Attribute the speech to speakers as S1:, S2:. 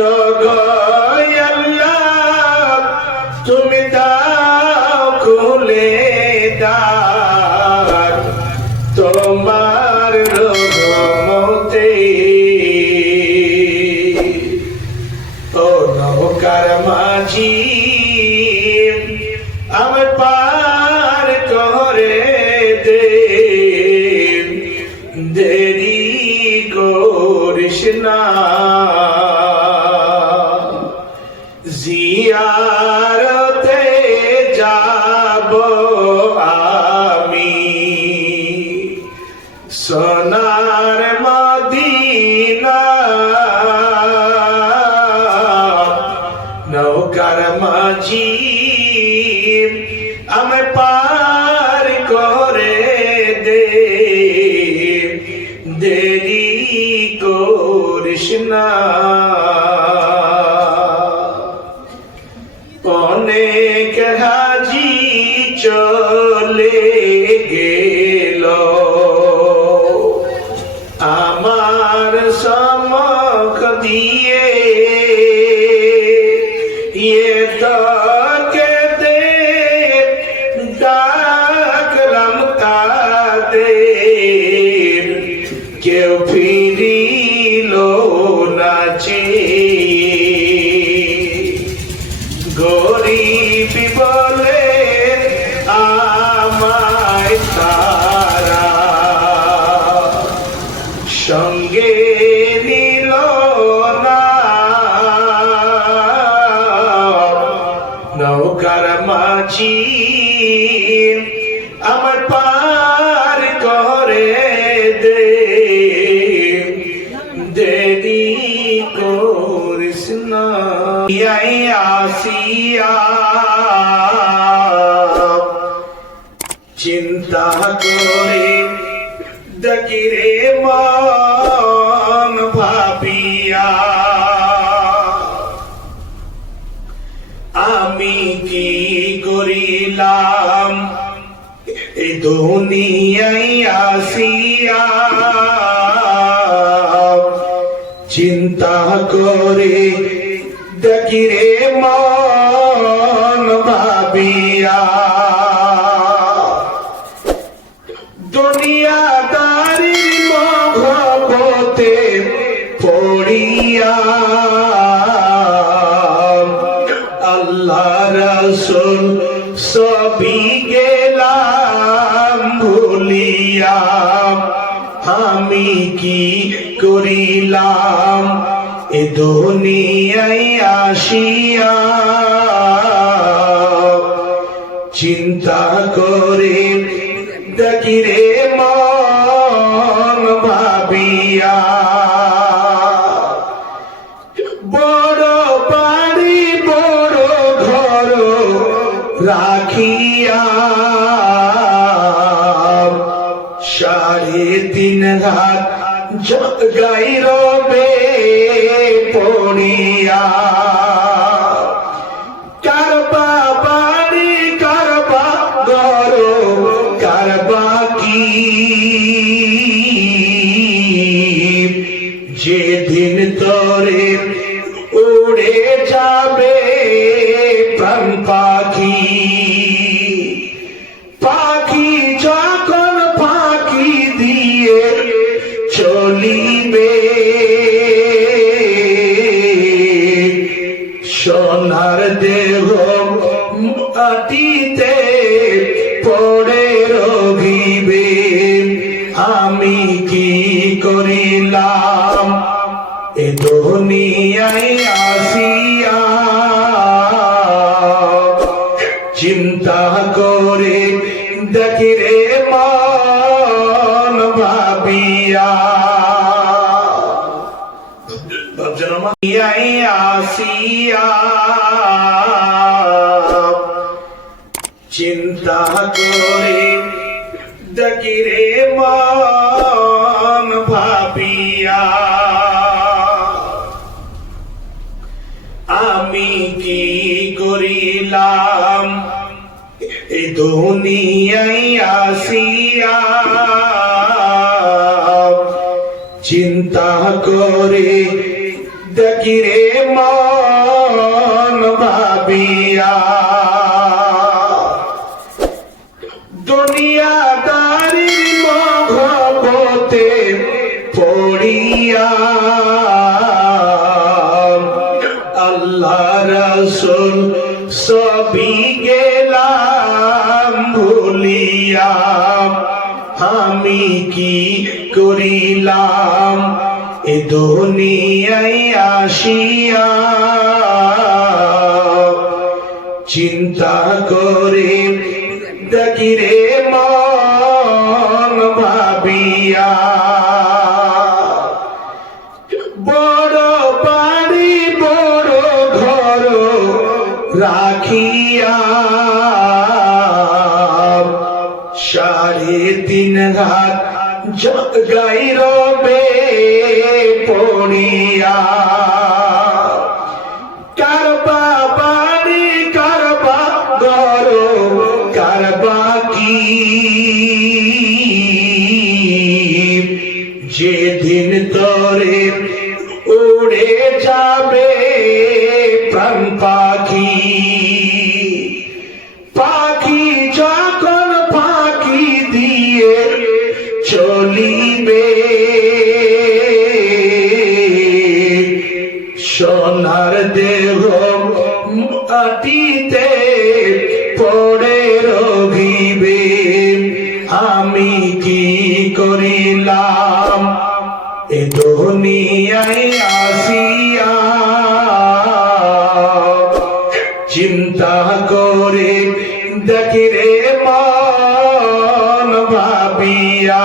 S1: আল্লাহ যাব আমি। সোনার মদিনা নৌকার মাঝি আমি পার করে দে দেরি করিস চলে গেল। আমার সমক দিয়ে ইয়ে তো কেতে ডাকলাম তাদের কেউ ফিরিল না সঙ্গে নিল নৌকার মাঝি আমার পার করে দে। না। ইয়াই আসিয়া চিন্তা করে দকিরে মন ভাবিয়া আমি কি করিলাম? এ দুনিয়ায় আসিয়া চিন্তা করে দকিরে মন ভাবিয়া আল্লাহ রাসুল সবই গেলাম ভুলিয়াম। আমি কি করিলাম? এ দুনিয়ায় আসিয়া হাত গাই রবে পড়িয়া। কারবা বাড়ি কারবা গর যেদিন তরে উড়ে যাবে আমি কি করিলাম? এ দুনিয়ায় আসিয়া চিন্তা করে দেখিরে মন ভাবিয়া। আসিয়া চিন্তা করে দেখিরে মন ভাবিয়া, আমি কি করিলাম? এই দুনিয়ায় আসিয়া চিন্তা করে দেখি রে মন ভাবিয়া রসুল সবই গেলাম, ভুলিয়া আমি কি করিলাম? এ দুনিয়ায় আসিয়া চিন্তা করে দেখি রে মন ভাবিয়া সাড়ে তিন রাত জগাই রবে পড়িয়া মাটিতে পড়ে রহিবে আমি কি করিলাম? এ দুনিয়ায় আসিয়া চিন্তা করে দেখি রে মন ভাবিয়া।